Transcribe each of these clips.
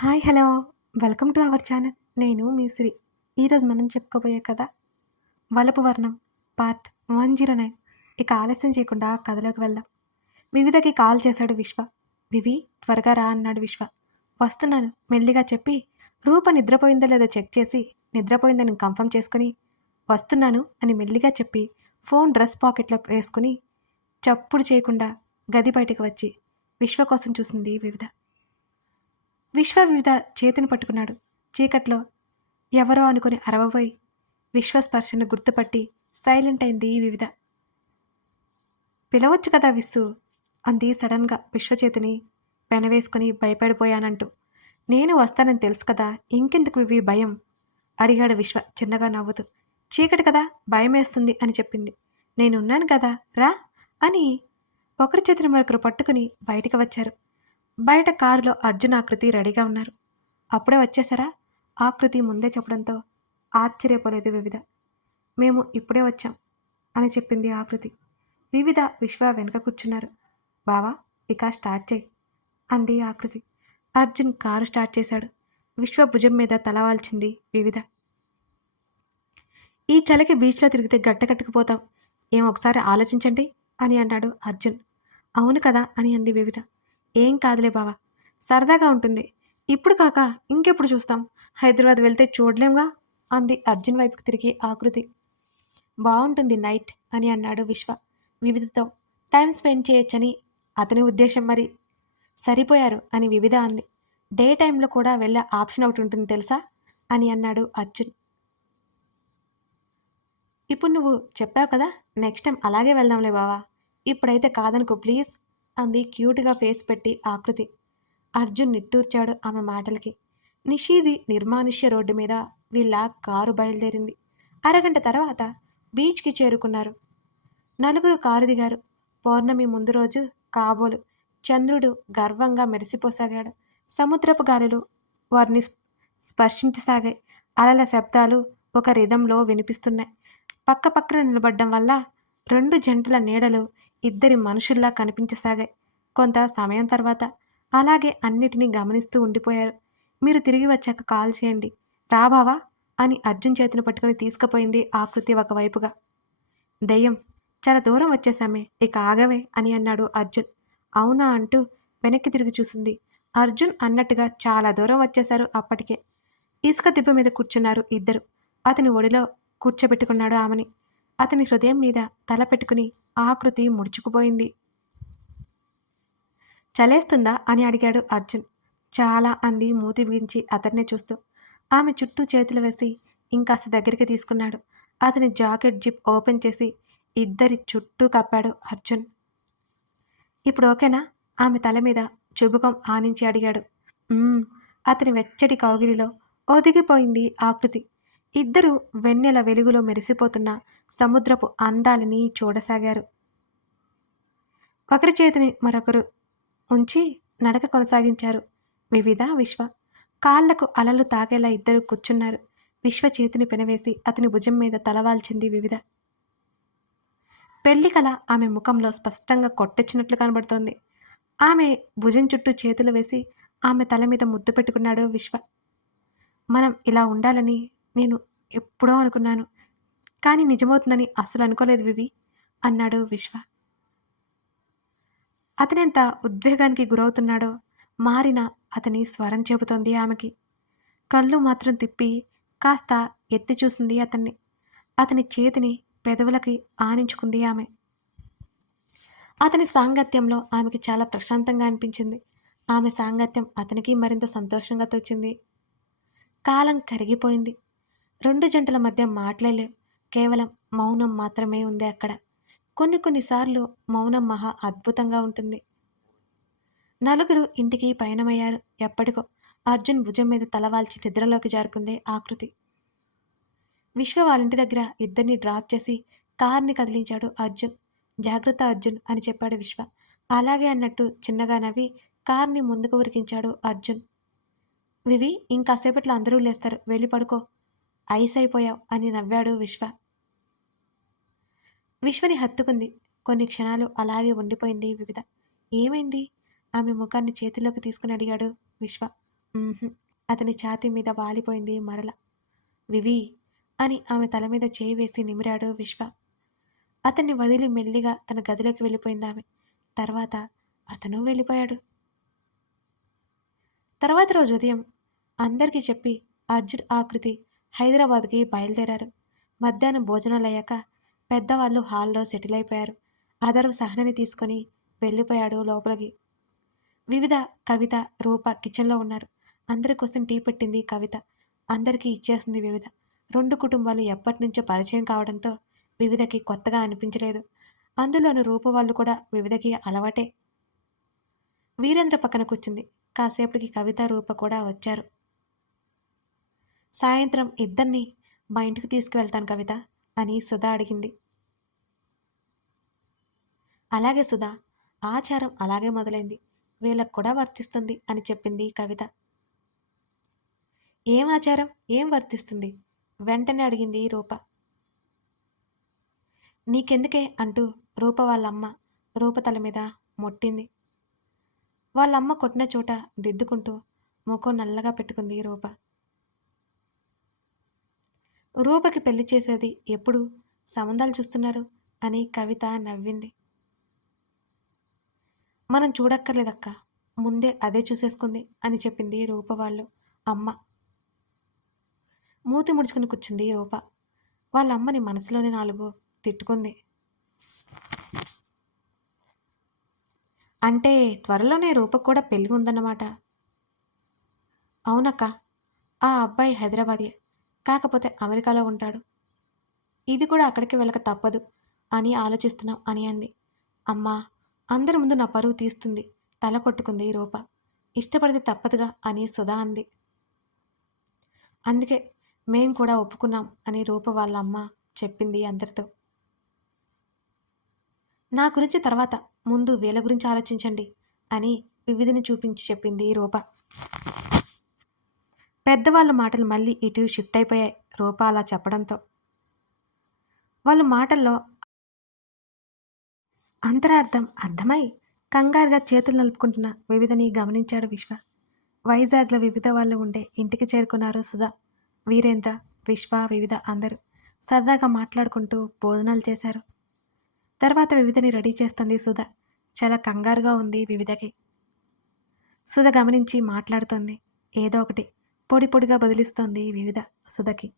Hi hello. Welcome to our channel. నేను మీ శ్రీ ఈరోజు మనం చెప్పుకోబోయే కథ వలపు వర్ణం పార్ట్ వన్ జీరో నైన్. ఇక ఆలస్యం చేయకుండా కథలోకి వెళ్దాం. వివిధకి కాల్ చేశాడు విశ్వ. వివి త్వరగా రా అన్నాడు విశ్వ. వస్తున్నాను మెల్లిగా చెప్పి రూప నిద్రపోయిందో లేదో చెక్ చేసి నిద్రపోయిందని కన్ఫర్మ్ చేసుకుని వస్తున్నాను అని మెల్లిగా చెప్పి ఫోన్ డ్రెస్ పాకెట్లో వేసుకుని చప్పుడు చేయకుండా గది బయటకు వచ్చి విశ్వ కోసం చూసింది వివిధ. విశ్వ వివిధ చేతిని పట్టుకున్నాడు. చీకట్లో ఎవరో అనుకుని అరవబోయి విశ్వస్పర్శను గుర్తుపట్టి సైలెంట్ అయింది వివిధ. పిలవచ్చు కదా విస్సు? అంది సడన్గా విశ్వచేతిని పెనవేసుకుని భయపడిపోయానంటూ. నేను వస్తానని తెలుసు కదా ఇంకెందుకు ఇవి భయం? అడిగాడు విశ్వ చిన్నగా నవ్వుతూ. చీకటి కదా భయం వేస్తుంది అని చెప్పింది. నేనున్నాను కదా రా అని ఒకరి చేతిని మరొకరు పట్టుకుని బయటికి వచ్చారు. బయట కారులో అర్జున్ ఆకృతి రెడీగా ఉన్నారు. అప్పుడే వచ్చేసారా ఆకృతి ముందే చెప్పడంతో ఆశ్చర్యపోలేదు వివిధ. మేము ఇప్పుడే వచ్చాం అని చెప్పింది ఆకృతి. వివిధ విశ్వ వెనుక కూర్చున్నారు. బావా ఇక స్టార్ట్ చేయి అంది ఆకృతి. అర్జున్ కారు స్టార్ట్ చేశాడు. విశ్వ భుజం మీద తలవాల్చింది వివిధ. ఈ చలికి బీచ్లో తిరిగితే గట్టకట్టుకుపోతాం ఏం ఒకసారి ఆలోచించండి అని అన్నాడు అర్జున్. అవును కదా అని అంది వివిధ. ఏం కాదులే బావా. సరదాగా ఉంటుంది. ఇప్పుడు కాక ఇంకెప్పుడు చూస్తాం? హైదరాబాద్ వెళ్తే చూడలేంగా? అంది అర్జున్ వైపుకి తిరిగి ఆకృతి. బాగుంటుంది నైట్ అని అన్నాడు విశ్వ. వివిధతో. టైం స్పెండ్ చేయొచ్చని అతని ఉద్దేశం మరి. సరిపోయారు అని వివిధ అంది. డే టైంలో కూడా వెళ్ళే ఆప్షన్ ఒకటి ఉంటుంది తెలుసా? అని అన్నాడు అర్జున్. ఇప్పుడు నువ్వు చెప్పావు కదా నెక్స్ట్ టైం అలాగే వెళ్దాంలే బావా. ఇప్పుడైతే కాదనుకో ప్లీజ్. అంది క్యూట్గా ఫేస్ పెట్టి ఆకృతి. అర్జున్ నిట్టూర్చాడు ఆమె మాటలకి. నిషీది నిర్మానుష్య రోడ్డు మీద వీళ్ళ కారు బయలుదేరింది. అరగంట తర్వాత బీచ్కి చేరుకున్నారు. నలుగురు కారు దిగారు పౌర్ణమి ముందు రోజు కాబోలు. చంద్రుడు గర్వంగా మెరిసిపోసాగాడు. సముద్రపు గాలులు వారిని స్పర్శించసాగాయి. అలల శబ్దాలు ఒక రిధంలో వినిపిస్తున్నాయి. పక్క పక్కన నిలబడ్డం వల్ల రెండు జంటల నీడలు ఇద్దరి మనుషుల్లా కనిపించసాగాయి. కొంత సమయం తర్వాత అలాగే అన్నిటినీ గమనిస్తూ ఉండిపోయారు. మీరు తిరిగి వచ్చాక కాల్ చేయండి. రాబావా అని అర్జున్ చేతిని పట్టుకుని తీసుకుపోయింది ఆకృతి ఒకవైపుగా. దయ్యం చాలా దూరం వచ్చేసామే ఇక ఆగవే అని అన్నాడు అర్జున్. అవునా అంటూ వెనక్కి తిరిగి చూసింది. అర్జున్ అన్నట్టుగా చాలా దూరం వచ్చేశారు అప్పటికే. ఇసుక దిబ్బ మీద కూర్చున్నారు ఇద్దరు. అతని ఒడిలో కూర్చోబెట్టుకున్నాడు ఆమెని. అతని హృదయం మీద తల పెట్టుకుని ఆకృతి ముడుచుకుపోయింది. చలేస్తుందా? అని అడిగాడు అర్జున్. చాలా అంది మూతి బిగించి అతన్నే చూస్తూ. ఆమె చుట్టూ చేతులు వేసి ఇంకాస్త దగ్గరికి తీసుకున్నాడు. అతని జాకెట్ జిప్ ఓపెన్ చేసి ఇద్దరి చుట్టూ కప్పాడు అర్జున్. ఇప్పుడు ఓకేనా? ఆమె తల మీద చుబుకం ఆనించి అడిగాడు. అతని వెచ్చటి కౌగిలిలో ఒదిగిపోయింది ఆకృతి ఇద్దరు వెన్నెల వెలుగులో మెరిసిపోతున్న సముద్రపు అందాలని చూడసాగారు. ఒకరి చేతిని మరొకరు ఉంచి నడక కొనసాగించారు. వివిధ విశ్వ కాళ్ళకు అలలు తాగేలా ఇద్దరు కూర్చున్నారు. విశ్వ చేతిని పెనవేసి అతని భుజం మీద తలవాల్చింది వివిధ. పెళ్ళి కళ ఆమె ముఖంలో స్పష్టంగా కొట్టొచ్చినట్లు కనబడుతోంది. ఆమె భుజం చుట్టూ చేతులు వేసి ఆమె తల మీద ముద్దు పెట్టుకున్నాడు విశ్వ. మనం ఇలా ఉండాలని నేను ఎప్పుడో అనుకున్నాను. కానీ నిజమవుతుందని అస్సలు అనుకోలేదు వివి అన్నాడు విశ్వ. అతనెంత ఉద్వేగానికి గురవుతున్నాడో మారిన అతని స్వరం చెబుతోంది ఆమెకి. కళ్ళు మాత్రం తిప్పి కాస్త ఎత్తి చూసింది అతన్ని. అతని చేతిని పెదవులకి ఆనించుకుంది ఆమె. అతని సాంగత్యంలో ఆమెకి చాలా ప్రశాంతంగా అనిపించింది. ఆమె సాంగత్యం అతనికి మరింత సంతోషంగా తోచింది. కాలం కరిగిపోయింది. రెండు జంటల మధ్య మాట్లాడలేవు కేవలం మౌనం మాత్రమే ఉంది అక్కడ. కొన్ని కొన్నిసార్లు మౌనం మహా అద్భుతంగా ఉంటుంది. నలుగురు ఇంటికి పయనమయ్యారు. ఎప్పటికో అర్జున్ భుజం మీద తలవాల్చి నిద్రలోకి జారుకుంది ఆకృతి. విశ్వ వాళ్ళింటి దగ్గర ఇద్దరిని డ్రాప్ చేసి కార్ని కదిలించాడు అర్జున్. జాగ్రత్త అర్జున్ అని చెప్పాడు విశ్వ. అలాగే అన్నట్టు చిన్నగా నవ్వి కార్ని ముందుకు ఉరికించాడు అర్జున్. వివి ఇంకాసేపట్లో అందరూ లేస్తారు. వెళ్ళి పడుకో. ఐస్ అయిపోయావు అని నవ్వాడు విశ్వ. విశ్వని హత్తుకుంది. కొన్ని క్షణాలు అలాగే ఉండిపోయింది వివిధ. ఏమైంది? ఆమె ముఖాన్ని చేతిలోకి తీసుకుని అడిగాడు విశ్వ. అతని ఛాతీ మీద వాలిపోయింది మరల. వివి అని ఆమె తల మీద చేయి వేసి నిమిరాడు విశ్వ. అతన్ని వదిలి మెల్లిగా తన గదిలోకి వెళ్ళిపోయింది ఆమె. తర్వాత అతను వెళ్ళిపోయాడు. తర్వాత రోజు ఉదయం అందరికీ చెప్పి అర్జున్ ఆకృతి హైదరాబాద్కి బయలుదేరారు. మధ్యాహ్నం భోజనాలు అయ్యాక పెద్దవాళ్ళు హాల్లో సెటిల్ అయిపోయారు. అదరు సహనని తీసుకొని వెళ్ళిపోయాడు లోపలికి. వివిధ కవిత రూప కిచెన్లో ఉన్నారు. అందరి కోసం టీ పెట్టింది కవిత. అందరికీ ఇచ్చేసింది వివిధ. రెండు కుటుంబాలు ఎప్పటి నుంచో పరిచయం కావడంతో వివిధకి కొత్తగా అనిపించలేదు. అందులోని రూప వాళ్ళు కూడా వివిధకి అలవాటే. వీరేంద్ర పక్కన కూర్చుంది. కాసేపటికి కవిత రూప కూడా వచ్చారు. సాయంత్రం ఇద్దరిని మా ఇంటికి తీసుకువెళ్తాను కవిత అని సుధా అడిగింది. అలాగే సుధా ఆచారం అలాగే మొదలైంది. వీళ్ళకు కూడా వర్తిస్తుంది అని చెప్పింది కవిత. ఏం ఆచారం? ఏం వర్తిస్తుంది? వెంటనే అడిగింది రూప. నీకెందుకే అంటూ రూప వాళ్ళమ్మ రూప తల మీద మొట్టింది. వాళ్ళమ్మ కొట్టిన చోట దిద్దుకుంటూ ముఖం నల్లగా పెట్టుకుంది రూప. రూపకి పెళ్ళి చేసేది ఎప్పుడు? సంబంధాలు చూస్తున్నారు? అని కవిత నవ్వింది. మనం చూడక్కర్లేదక్క. ముందే అదే చూసేసుకుంది అని చెప్పింది రూప వాళ్ళు. అమ్మ. మూతి ముడుచుకుని కూర్చుంది రూప. వాళ్ళ అమ్మని మనసులోనే నాలుగు తిట్టుకుంది. అంటే త్వరలోనే రూప కూడా పెళ్ళి ఉందన్నమాట. అవునక్క. ఆ అబ్బాయి హైదరాబాదే. కాకపోతే అమెరికాలో ఉంటాడు. ఇది కూడా అక్కడికి వెళ్ళక తప్పదు అని ఆలోచిస్తున్నాం అని అంది. అమ్మా అందరి ముందు నా పరువు తీస్తుంది. తల కొట్టుకుంది రూప. ఇష్టపడితే తప్పదుగా అని సుధా అంది. అందుకే మేం కూడా ఒప్పుకున్నాం అని రూప వాళ్ళ అమ్మ చెప్పింది అందరితో. నా గురించి తర్వాత ముందు వీళ్ళ గురించి ఆలోచించండి అని వివిధని చూపించి చెప్పింది రూప. పెద్దవాళ్ళ మాటలు మళ్ళీ ఇటు షిఫ్ట్ అయిపోయాయి రూప అలా చెప్పడంతో. వాళ్ళ మాటల్లో అంతరార్థం అర్థమై కంగారుగా చేతులు నలుపుకుంటున్న వివిధని గమనించాడు విశ్వ. వైజాగ్లో వివిధ వాళ్ళు ఉండే ఇంటికి చేరుకున్నారు సుధా వీరేంద్ర విశ్వ వివిధ అందరూ సరదాగా మాట్లాడుకుంటూ భోజనాలు చేశారు. తర్వాత వివిధని రెడీ చేస్తుంది సుధ. చాలా కంగారుగా ఉంది వివిధకి. సుధ గమనించి మాట్లాడుతోంది. ఏదో ఒకటి పొడి పొడిగా బదిలిస్తోంది వివిధ సుధకి.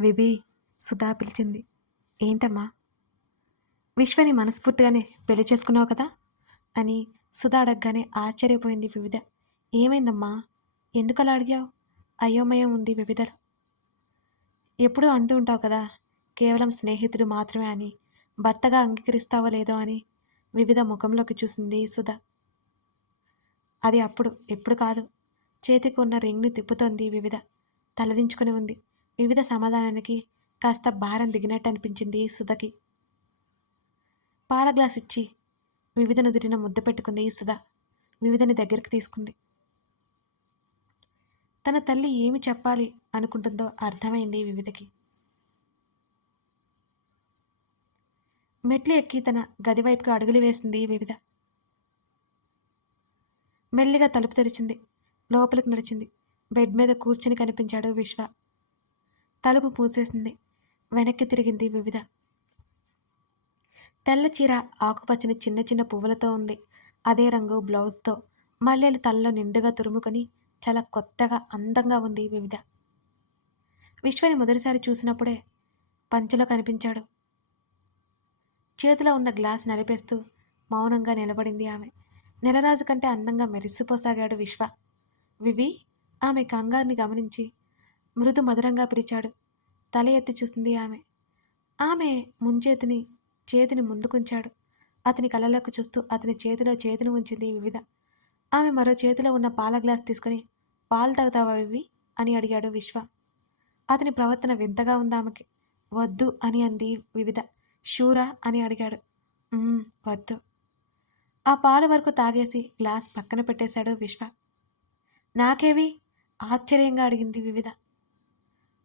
వివి సుధా పిలిచింది. ఏంటమ్మా? విశ్వని మనస్ఫూర్తిగానే పెళ్ళి చేసుకున్నావు కదా? అని సుధ అడగగానే ఆశ్చర్యపోయింది వివిధ. ఏమైందమ్మా? ఎందుకు అలా అడిగావు? అయోమయం ఉంది వివిధలో ఎప్పుడూ అంటూ ఉంటావు కదా కేవలం స్నేహితుడు మాత్రమే అని. భర్తగా అంగీకరిస్తావో లేదో అని వివిధ ముఖంలోకి చూసింది సుధ. అది అప్పుడు ఎప్పుడు కాదు. చేతికి ఉన్న రింగ్ని తిప్పుతోంది వివిధ. తలదించుకుని ఉంది. వివిధ సమాధానానికి కాస్త భారం దిగినట్టు అనిపించింది సుధకి. పాల గ్లాస్ ఇచ్చి వివిధ నుదుటిన ముద్ద పెట్టుకుంది సుధ. వివిధని దగ్గరికి తీసుకుంది. తన తల్లి ఏమి చెప్పాలి అనుకుంటుందో అర్థమైంది వివిధకి. మెట్లు ఎక్కి తన గది వైపుకు అడుగులు వేసింది వివిధ. మెల్లిగా తలుపు తెరిచింది. లోపలికి నడిచింది. బెడ్ మీద కూర్చుని కనిపించాడు విశ్వ. తలుపు పూసేసింది వెనక్కి తిరిగింది వివిధ. తెల్ల చీర ఆకుపచ్చని చిన్న చిన్న పువ్వులతో ఉంది. అదే రంగు బ్లౌజ్తో. మల్లెలు తలలో నిండుగా తురుముకొని చాలా కొత్తగా అందంగా ఉంది వివిధ. విశ్వని మొదటిసారి చూసినప్పుడే పంచలో కనిపించాడు. చేతిలో ఉన్న గ్లాస్ నలిపేస్తూ మౌనంగా నిలబడింది ఆమె. నెలరాజు కంటే అందంగా మెరిసిపోసాగాడు విశ్వ. వివి ఆమె కంగారుని గమనించి మృదు మధురంగా పిలిచాడు. తల ఎత్తి చూసింది ఆమె. ఆమె ముంచేతిని చేతిని ముందుకుంచాడు. అతని కళ్ళలోకి చూస్తూ అతని చేతిలో చేతిని ఉంచింది వివిధ. ఆమె మరో చేతిలో ఉన్న పాల గ్లాస్ తీసుకుని పాలు తాగుతావా వివి? అని అడిగాడు విశ్వ. అతని ప్రవర్తన వింతగా ఉంది ఆమెకి. వద్దు అని అంది వివిధ. షూరా? అని అడిగాడు. వద్దు. ఆ పాలు వరకు తాగేసి గ్లాస్ పక్కన పెట్టేశాడు విశ్వ. నాకేవి? ఆశ్చర్యంగా అడిగింది వివిధ.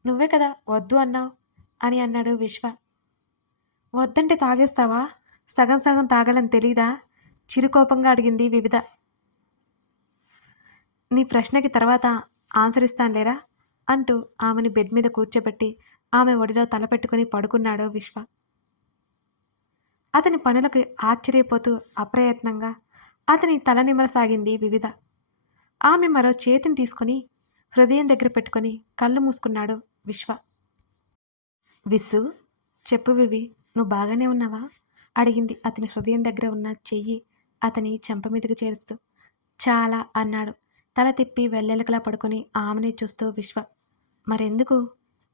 నువ్వే కదా వద్దు అన్నావు అని అన్నాడు విశ్వ. వద్దంటే తాగేస్తావా? సగం సగం తాగాలని తెలీదా? చిరుకోపంగా అడిగింది వివిధ. నీ ప్రశ్నకి తర్వాత ఆన్సర్ ఇస్తానులేరా అంటూ ఆమెని బెడ్ మీద కూర్చోబెట్టి ఆమె ఒడిలో తలపెట్టుకుని పడుకున్నాడు విశ్వ. అతని పనులకు ఆశ్చర్యపోతూ అప్రయత్నంగా అతని తల నిమరసాగింది వివిధ. ఆమె మరో చేతిని తీసుకొని హృదయం దగ్గర పెట్టుకొని కళ్ళు మూసుకున్నాడు విశ్వ. విసు చెప్పు వివి నువ్వు బాగానే ఉన్నావా? అడిగింది అతని హృదయం దగ్గర ఉన్న చెయ్యి అతని చెంప మీదకి చేరుస్తూ. చాలా అన్నాడు. తల తిప్పి వెల్లెలకలా పడుకొని ఆమెనే చూస్తూ విశ్వ. మరెందుకు?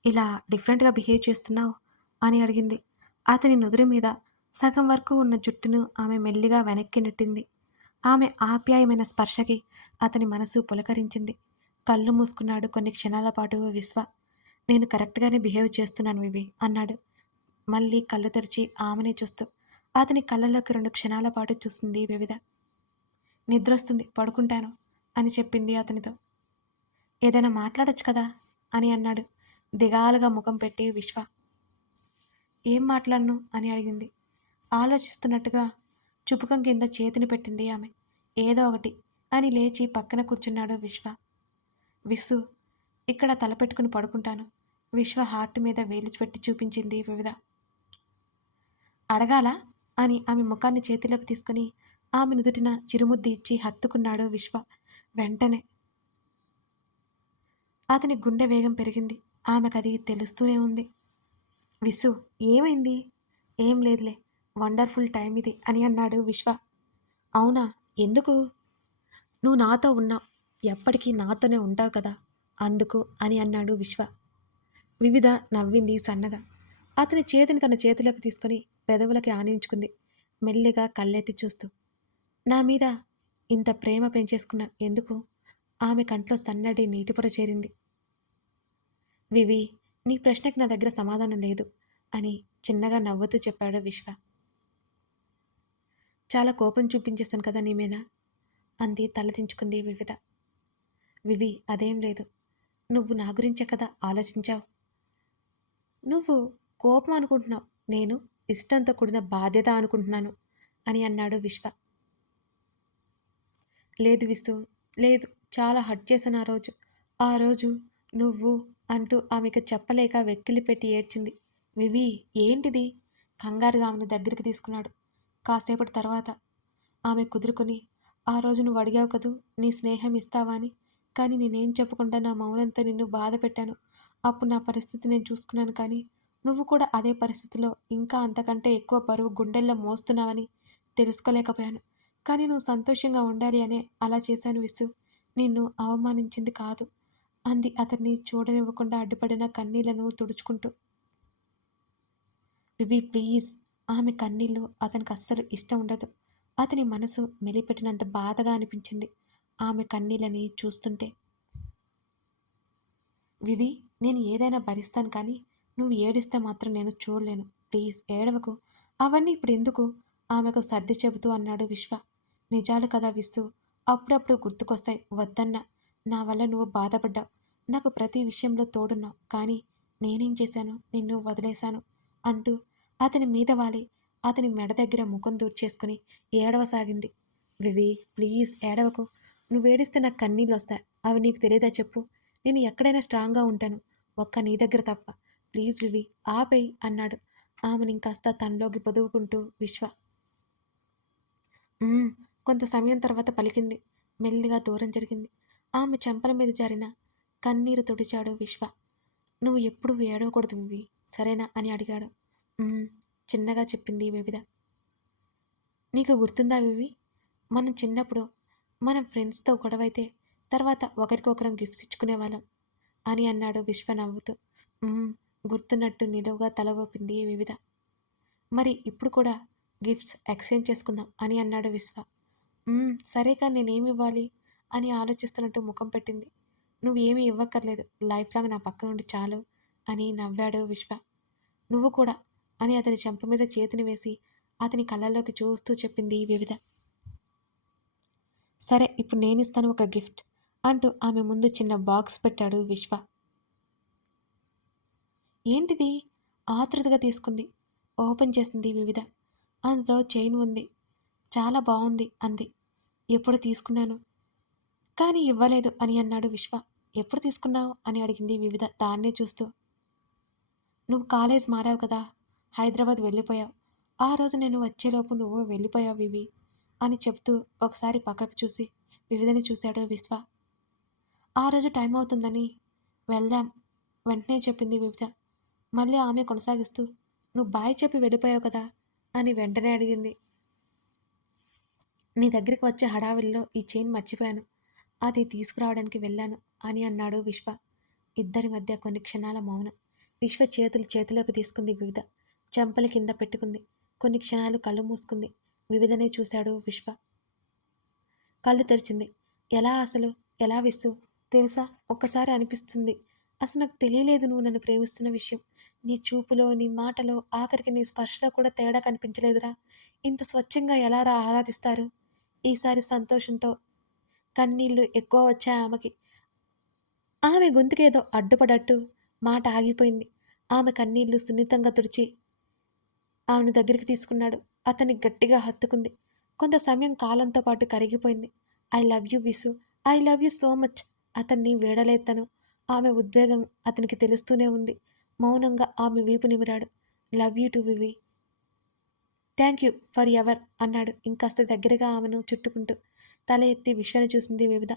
ఇలా డిఫరెంట్గా బిహేవ్ చేస్తున్నావు? అని అడిగింది. అతని నుదురు మీద సగం వరకు ఉన్న జుట్టును ఆమె మెల్లిగా వెనక్కి నెట్టింది. ఆమె ఆప్యాయమైన స్పర్శకి అతని మనసు పులకరించింది. కళ్ళు మూసుకున్నాడు కొన్ని క్షణాల పాటు విశ్వ. నేను కరెక్ట్గానే బిహేవ్ చేస్తున్నాను వివి అన్నాడు. మళ్ళీ కళ్ళు తెరిచి ఆమెనే చూస్తూ. అతని కళ్ళలోకి రెండు క్షణాల పాటు చూసింది వివిధ. నిద్రొస్తుంది పడుకుంటాను అని చెప్పింది అతనితో. ఏదైనా మాట్లాడొచ్చు కదా అని అన్నాడు. దిగాలుగా ముఖం పెట్టి విశ్వ. ఏం మాట్లాడను అని అడిగింది. ఆలోచిస్తున్నట్టుగా చుపుకం కింద చేతిని పెట్టింది ఆమె. ఏదో ఒకటి అని లేచి పక్కన కూర్చున్నాడు విశ్వ. విసు ఇక్కడ తలపెట్టుకుని పడుకుంటాను. విశ్వ హార్ట్ మీద వేలు పెట్టి చూపించింది వివిధ. అడగాల అని ఆమె ముఖాన్ని చేతిలోకి తీసుకుని ఆమె నుదుటిన చిరుముద్ది ఇచ్చి హత్తుకున్నాడు విశ్వ. వెంటనే. అతని గుండె వేగం పెరిగింది. ఆమెకది తెలుస్తూనే ఉంది. విసు ఏమైంది? ఏం లేదులే. వండర్ఫుల్ టైం ఇది అని అన్నాడు విశ్వ. అవునా? ఎందుకు? నువ్వు నాతో ఉన్నావు ఎప్పటికీ నాతోనే ఉంటావు కదా అందుకు అని అన్నాడు విశ్వ. వివిధ నవ్వింది సన్నగా. అతని చేతిని తన చేతిలోకి తీసుకొని పెదవులకి ఆనించుకుంది మెల్లిగా కళ్ళెత్తి చూస్తూ. నా మీద ఇంత ప్రేమ పెంచేసుకున్న ఎందుకు? ఆమె కంట్లో సన్నటి నీటిపొర చేరింది. వివి నీ ప్రశ్నకి నా దగ్గర సమాధానం లేదు అని చిన్నగా నవ్వుతూ చెప్పాడు విశ్వ. చాలా కోపం చూపించేశాను కదా నీ మీద? అంది తలదించుకుంది వివిధ. వివి అదేం లేదు. నువ్వు నా గురించే కదా ఆలోచించావు? నువ్వు కోపం అనుకుంటున్నావు. నేను ఇష్టంతో కూడిన బాధ్యత అనుకుంటున్నాను అని అన్నాడు విశ్వ. లేదు విసు లేదు. చాలా హట్ చేశాను ఆ రోజు. ఆ రోజు నువ్వు అంటూ ఆమెకు చెప్పలేక వెక్కిలి పెట్టి ఏడ్చింది. వివి ఏంటిది? కంగారుగా ఆమెను దగ్గరికి తీసుకున్నాడు. కాసేపటి తర్వాత ఆమె కుదురుకొని ఆ రోజు నువ్వు అడిగావు కదూ నీ స్నేహం ఇస్తావా అని. కానీ నేనేం చెప్పకుండా నా మౌనంతో నిన్ను బాధ పెట్టాను. అప్పుడు నా పరిస్థితి నేను చూసుకున్నాను కానీ నువ్వు కూడా అదే పరిస్థితిలో ఇంకా అంతకంటే ఎక్కువ బరువు గుండెల్లో మోస్తున్నావని తెలుసుకోలేకపోయాను. కానీ నువ్వు సంతోషంగా ఉండాలి అనే అలా చేశాను విసు నిన్ను అవమానించింది కాదు అంది అతన్ని చూడనివ్వకుండా అడ్డుపడిన కన్నీళ్ళను తుడుచుకుంటూ. వివి ప్లీజ్. ఆమె కన్నీళ్ళు అతనికి అస్సలు ఇష్టం ఉండదు. అతని మనసు మెలిపెట్టినంత బాధగా అనిపించింది. ఆమె కన్నీళ్ళని చూస్తుంటే వివి నేను ఏదైనా భరిస్తాను కానీ నువ్వు ఏడిస్తే మాత్రం నేను చూడలేను. ప్లీజ్ ఏడవకు. అవన్నీ ఇప్పుడు ఎందుకు? ఆమెకు సర్ది చెబుతూ అన్నాడు విశ్వ. నిజాలు కదా విశ్వ అప్పుడప్పుడు గుర్తుకొస్తాయి. వద్దన్నా. నా వల్ల నువ్వు బాధపడ్డావు. నాకు ప్రతి విషయంలో తోడున్నావు. కానీ నేనేం చేశాను? నిన్ను వదిలేశాను అంటూ అతని మీద వాలి. అతని మెడ దగ్గర ముఖం దూర్చేసుకుని ఏడవసాగింది. వివి ప్లీజ్ ఏడవకు. నువ్వు ఏడిస్తే నాకు కన్నీళ్ళు వస్తాయి. అవి నీకు తెలియదా చెప్పు. నేను ఎక్కడైనా స్ట్రాంగ్గా ఉంటాను. ఒక్క నీ దగ్గర తప్ప. ప్లీజ్ వివి ఆపేయి అన్నాడు. ఆమెను ఇంకాస్త తనలోకి పొదువుకుంటూ విశ్వ. కొంత సమయం తర్వాత పలికింది. మెల్లిగా దూరం జరిగింది. ఆమె చెంపల మీద జారిన కన్నీరు తుడిచాడు విశ్వ. నువ్వు ఎప్పుడు ఏడవకూడదు వివి. సరేనా అని అడిగాడు. చిన్నగా చెప్పింది వివిధ. నీకు గుర్తుందా వివి? మనం చిన్నప్పుడు మనం ఫ్రెండ్స్తో గొడవైతే తర్వాత ఒకరికొకరం గిఫ్ట్స్ ఇచ్చుకునేవాళ్ళం అని అన్నాడు విశ్వ నవ్వుతూ. గుర్తున్నట్టు నిలువుగా తల ఊపింది వివిధ. మరి ఇప్పుడు కూడా గిఫ్ట్స్ ఎక్స్చేంజ్ చేసుకుందాం అని అన్నాడు విశ్వ. సరే కానీ నేనేమి ఇవ్వాలి? అని ఆలోచిస్తున్నట్టు ముఖం పెట్టింది. నువ్వు ఏమీ ఇవ్వక్కర్లేదు. లైఫ్ లాగా నా పక్కనుండి చాలు అని నవ్వాడు విశ్వ. నువ్వు కూడా అని అతని చెంప మీద చేతిని వేసి అతని కళ్ళల్లోకి చూస్తూ చెప్పింది వివిధ. సరే ఇప్పుడు నేనిస్తాను ఒక గిఫ్ట్ అంటూ ఆమె ముందు చిన్న బాక్స్ పెట్టాడు విశ్వ. ఏంటిది? ఆతృతగా తీసుకుంది. ఓపెన్ చేసింది వివిధ. అందులో చైన్ ఉంది. చాలా బాగుంది అంది. ఎప్పుడు తీసుకున్నాను? కానీ ఇవ్వలేదు అని అన్నాడు విశ్వ. ఎప్పుడు తీసుకున్నావు? అని అడిగింది వివిధ దాన్నే చూస్తూ. నువ్వు కాలేజ్ మారావు కదా? హైదరాబాద్ వెళ్ళిపోయావు. ఆ రోజు నేను వచ్చేలోపు నువ్వు వెళ్ళిపోయావు వివి అని చెప్తూ ఒకసారి పక్కకు చూసి వివిధని చూశాడు విశ్వ. ఆ రోజు టైం అవుతుందని వెళ్దాం వెంటనే చెప్పింది వివిధ మళ్ళీ ఆమె కొనసాగిస్తూ నువ్వు బాయ్ చెప్పి వెళ్ళిపోయావు కదా అని వెంటనే అడిగింది. నీ దగ్గరికి వచ్చే హడావిల్లో ఈ చైన్ మర్చిపోయాను. అది తీసుకురావడానికి వెళ్ళాను అని అన్నాడు విశ్వ. ఇద్దరి మధ్య కొన్ని క్షణాల మౌనం. విశ్వ చేతులు చేతిలోకి తీసుకుంది వివిధ చెంపల కింద పెట్టుకుంది. కొన్ని క్షణాలు కళ్ళు మూసుకుంది. వివిధనే చూశాడు విశ్వ. కళ్ళు తెరిచింది. ఎలా అసలు? ఎలా విస్సు తెలుసా? ఒక్కసారి అనిపిస్తుంది. అసలు నాకు తెలియలేదు నువ్వు నన్ను ప్రేమిస్తున్న విషయం. నీ చూపులో నీ మాటలో ఆఖరికి నీ స్పర్శలో కూడా తేడా కనిపించలేదురా. ఇంత స్వచ్ఛంగా ఎలా రా ఆరాధిస్తారు? ఈసారి సంతోషంతో కన్నీళ్ళు ఎక్కువ వచ్చాయి ఆమెకి. ఆమె గొంతుకేదో అడ్డుపడట్టు. మాట ఆగిపోయింది. ఆమె కన్నీళ్ళు సున్నితంగా తుడిచి ఆమెను దగ్గరికి తీసుకున్నాడు. అతన్ని గట్టిగా హత్తుకుంది. కొంత సమయం కాలంతో పాటు కరిగిపోయింది. I love you Visu. I love you so much. అతన్ని వేడలేత్తను. ఆమె ఉద్వేగం అతనికి తెలుస్తూనే ఉంది. మౌనంగా ఆమె వీపు నిమిరాడు. Love you too Vivi. Thank you forever అన్నాడు. ఇంకాస్త దగ్గరగా ఆమెను చుట్టుకుంటూ. తల ఎత్తి విషయాన్ని చూసింది వివిధ.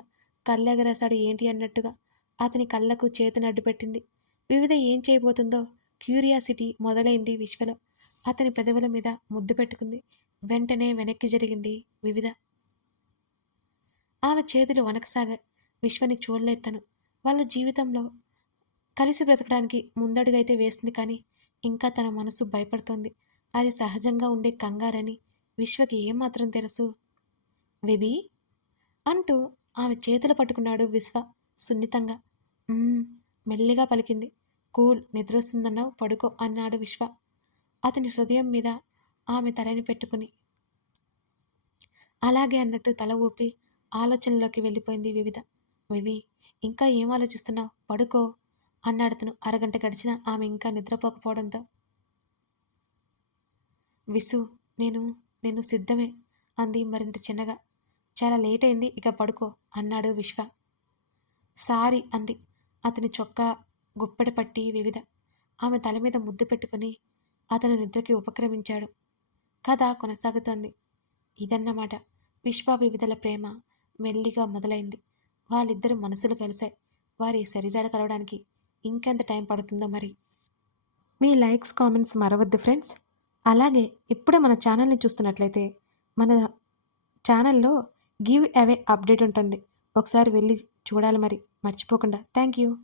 కళ్ళెగరేశాడు ఏంటి అన్నట్టుగా. అతని కళ్ళకు చేతిని అడ్డుపెట్టింది. వివిధ ఏం చేయబోతుందో క్యూరియాసిటీ మొదలైంది విశ్వలో. అతని పెదవుల మీద ముద్దు పెట్టుకుంది. వెంటనే వెనక్కి జరిగింది వివిధ. ఆమె చేతులు వనకసాగా విశ్వని చూడలేత్తను వాళ్ళ జీవితంలో కలిసి బ్రతకడానికి ముందడుగైతే వేస్తుంది కానీ ఇంకా తన మనసు భయపడుతోంది. అది సహజంగా ఉండే కంగారని విశ్వకి ఏమాత్రం తెలుసు. వివి? అంటూ ఆమె చేతులు పట్టుకున్నాడు విశ్వ సున్నితంగా. మెల్లిగా పలికింది. కూల్ నిద్రొస్తుందన్నావు పడుకో అన్నాడు విశ్వ. అతని హృదయం మీద ఆమె తలని పెట్టుకుని. అలాగే అన్నట్టు తల ఊపి ఆలోచనలోకి వెళ్ళిపోయింది వివిధ. వివి ఇంకా ఏం ఆలోచిస్తున్నావు? పడుకో అన్నాడతను అరగంట గడిచినా ఆమె ఇంకా నిద్రపోకపోవడంతో. విసు నేను నేను సిద్ధమే అంది మరింత చిన్నగా. చాలా లేట్ అయింది ఇక పడుకో అన్నాడు విశ్వ. సారీ అంది. అతని చొక్కా గుప్పెడ పట్టి వివిధ. ఆమె తల మీద ముద్దు పెట్టుకుని అతను నిద్రకి ఉపక్రమించాడు. కథ కొనసాగుతోంది. ఇదన్నమాట. విశ్వ వివిధల ప్రేమ మెల్లిగా మొదలైంది. వాళ్ళిద్దరు మనసులు కలిశాయి. వారి శరీరాలు కలవడానికి ఇంకెంత టైం పడుతుందో మరి. మీ లైక్స్ కామెంట్స్ మరవద్దు ఫ్రెండ్స్. అలాగే ఇప్పుడే మన ఛానల్ని చూస్తున్నట్లయితే మన ఛానల్లో గివ్ అవే అప్డేట్ ఉంటుంది. ఒకసారి వెళ్ళి చూడాలి మరి. మర్చిపోకుండా. Thank you.